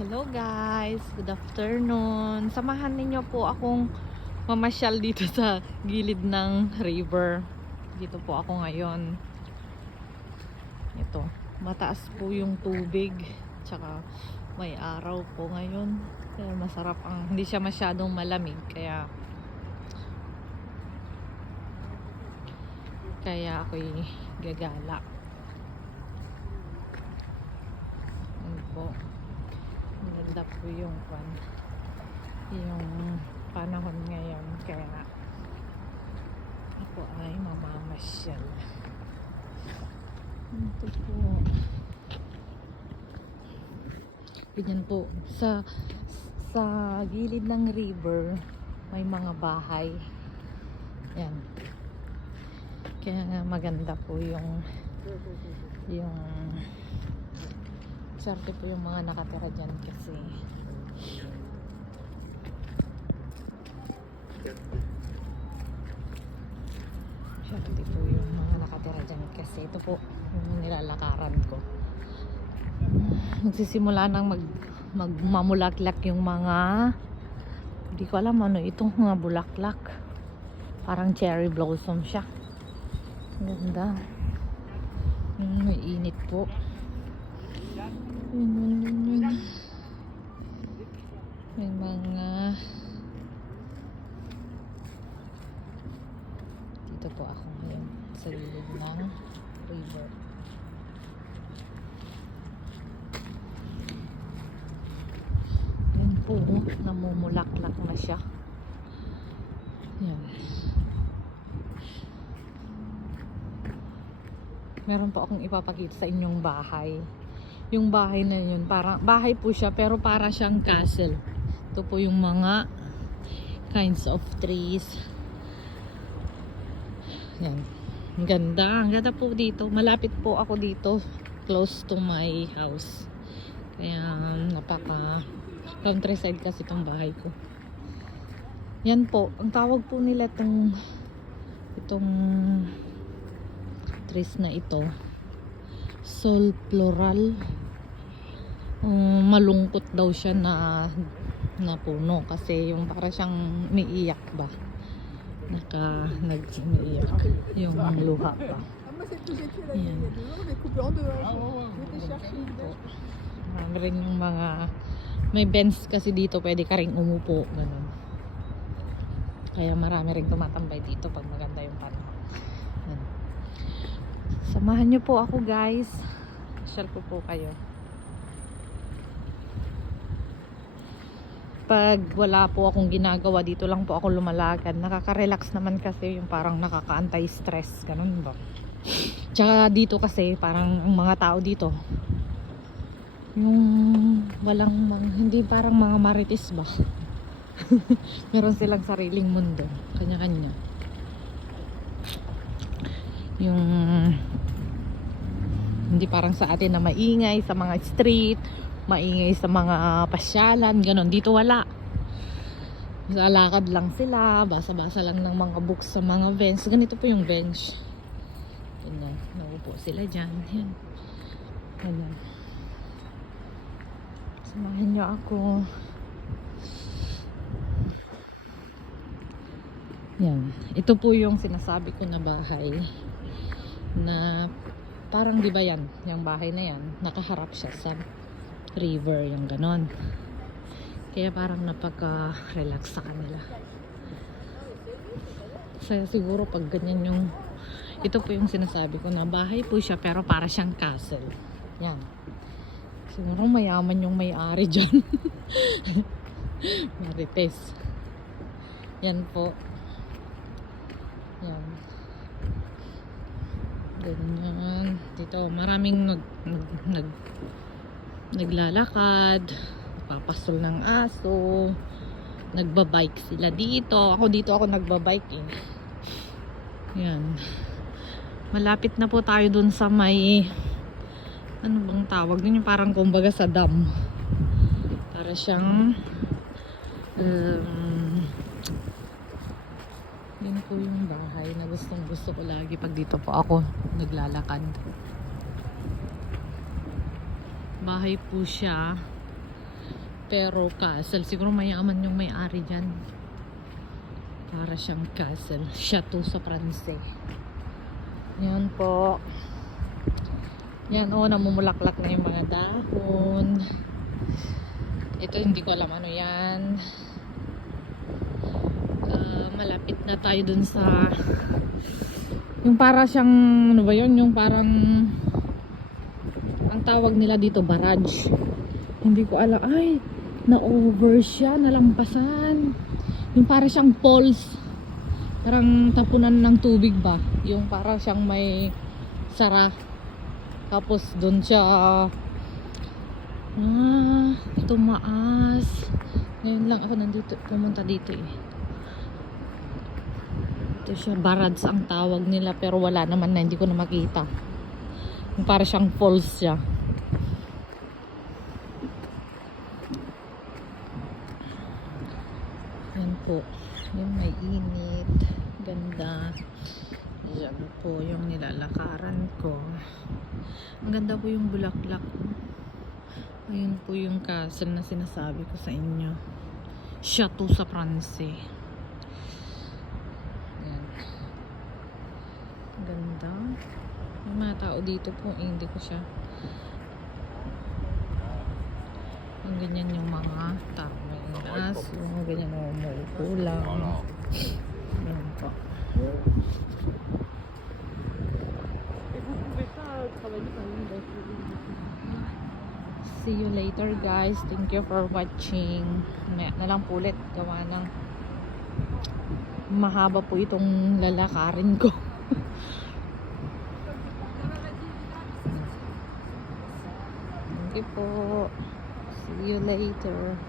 Hello guys, good afternoon. Samahan ninyo po akong mamasyal dito sa gilid ng river. Dito po ako ngayon. Ito, mataas po yung tubig. Tsaka may araw po ngayon. Kaya masarap ang, hindi siya masyadong malamig. Kaya ako'y gagala. Ano po. Maganda po yung panahon ngayon, kaya ako ay mamamasyal. Ito po, ganyan po sa gilid ng river may mga bahay yan, kaya nga maganda po yung swerte po yung mga nakatira dyan kasi swerte po yung mga nakatira dyan kasi ito po yung nilalakaran ko. Magsisimula nang magmamulaklak yung mga, hindi ko alam ano itong mga bulaklak, parang cherry blossom siya. Ganda. May init po. Yun. May mga dito po ako ngayon sa gilid ng river. Yan po, namumulaklak na siya. Yan. Meron po akong ipapakita sa inyong bahay. Yung bahay na yun, parang bahay po siya pero para siyang castle. Ito po yung mga kinds of trees. Yan. Ang ganda. Ang ganda po dito. Malapit po ako dito. Close to my house. Kaya napaka countryside kasi itong bahay ko. Yan po. Ang tawag po nila itong trees na ito, sol floral. Malungkot daw siya na puno kasi yung para siyang umiiyak ba, nag-umiiyak yung luha pa. Ayan. Marami rin yung mga may bench kasi dito, pwede ka rin umupo ganun. Kaya marami rin tumatambay dito pag maganda yung panahon. Ayan. Samahan nyo po ako guys, share ko po kayo. Pag wala po akong ginagawa, dito lang po ako lumalakad. Nakaka-relax naman kasi yung parang nakaka-anti-stress. Ganun ba? Tsaka dito kasi parang ang mga tao dito yung hindi parang mga marites ba? Meron silang sariling mundo. Kanya-kanya. Yung hindi parang sa atin na maingay sa mga street, maingay sa mga pasyalan, ganon. Dito wala. Lalakad lang sila, basa-basa lang ng mga books sa mga bench. Ganito po yung bench. Ganyan, naupo sila dyan. Yan. Ganyan. Samahan nyo ako. Yan. Ito po yung sinasabi ko na bahay na parang di ba yan, yung bahay na yan, nakaharap siya sa river, yung ganon. Kaya parang napaka-relax sa kanila. So, siguro pag ganyan yung, ito po yung sinasabi ko na bahay po siya pero para siyang castle. Yan. Siguro mayaman yung may-ari dyan. Marites. Yan po. Yan. Ganyan. Dito maraming naglalakad, papasol ng aso, nagbabike sila dito. Dito ako nagbabike eh. Yan. Malapit na po tayo dun sa may, ano bang tawag din, yung parang kumbaga sa dam. Para siyang yun po yung bahay na gustong gusto ko lagi pag dito po ako naglalakad. Bahay po siya Pero castle, siguro mayaman yung may-ari dyan. Para siyang castle. Chateau sa Pranse. Yan po. Yan o, namumulaklak na yung mga dahon. Ito hindi ko alam ano yan. Malapit na tayo dun sa yung para siyang ano ba yun, yung parang ang tawag nila dito barrage. Hindi ko alam, ay na-over siya, nalampasan. Yung para siyang falls, parang tapunan ng tubig ba, yung para siyang may sara, tapos dun siya tumaas. Ngayon lang ako nandito, pumunta dito eh. Ito siya, barrage ang tawag nila, pero wala naman na, hindi ko na makita. Yung para siyang falls siya. Yan po, yung may init, ganda. Yan po yung nilalakaran ko. Ang ganda po yung bulaklak. Ayun po yung castle na sinasabi ko sa inyo. Chateau sa Pranse. Yan. Ganda. May mga tao dito po, hindi ko siya. Yung ganyan yung mga tao. May aso, ganyan o umuupo lang. Yan po. See you later guys. Thank you for watching. Maya na lang po ulit. Gawa ng mahaba po itong lalakarin ko. Thank you po. See you later.